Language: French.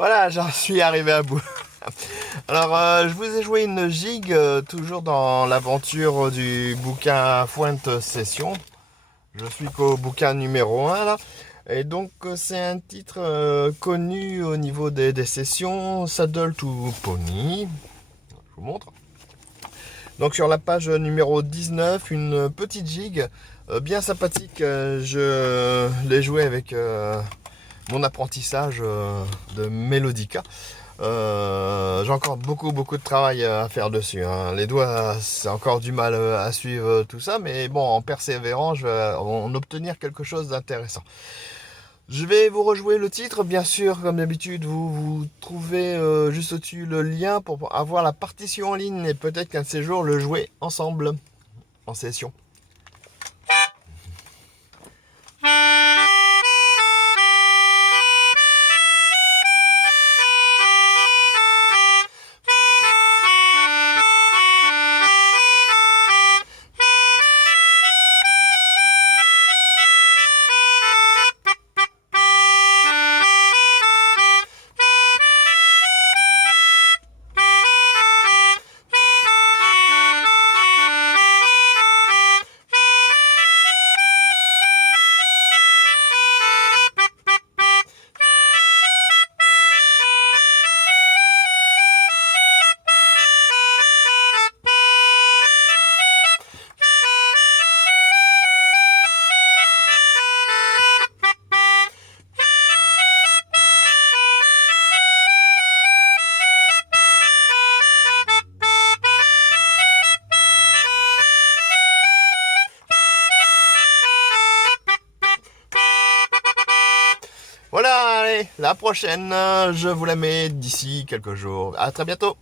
Voilà, j'en suis arrivé à bout. Alors, je vous ai joué une gigue, toujours dans l'aventure du bouquin Fuente Session. Je suis qu'au bouquin numéro 1 là. Et donc, c'est un titre connu au niveau des sessions, Saddle to Pony. Je vous montre. Donc, sur la page numéro 19, une petite gigue bien sympathique. Je l'ai joué avec mon apprentissage de Melodica. J'ai encore beaucoup de travail à faire dessus, hein. Les doigts, c'est encore du mal à suivre tout ça, mais bon, en persévérant, je vais en obtenir quelque chose d'intéressant. Je vais vous rejouer le titre, bien sûr, comme d'habitude, vous trouvez juste au-dessus le lien pour avoir la partition en ligne et peut-être qu'un de ces jours le jouer ensemble en session. Voilà, allez, la prochaine, je vous la mets d'ici quelques jours. À très bientôt.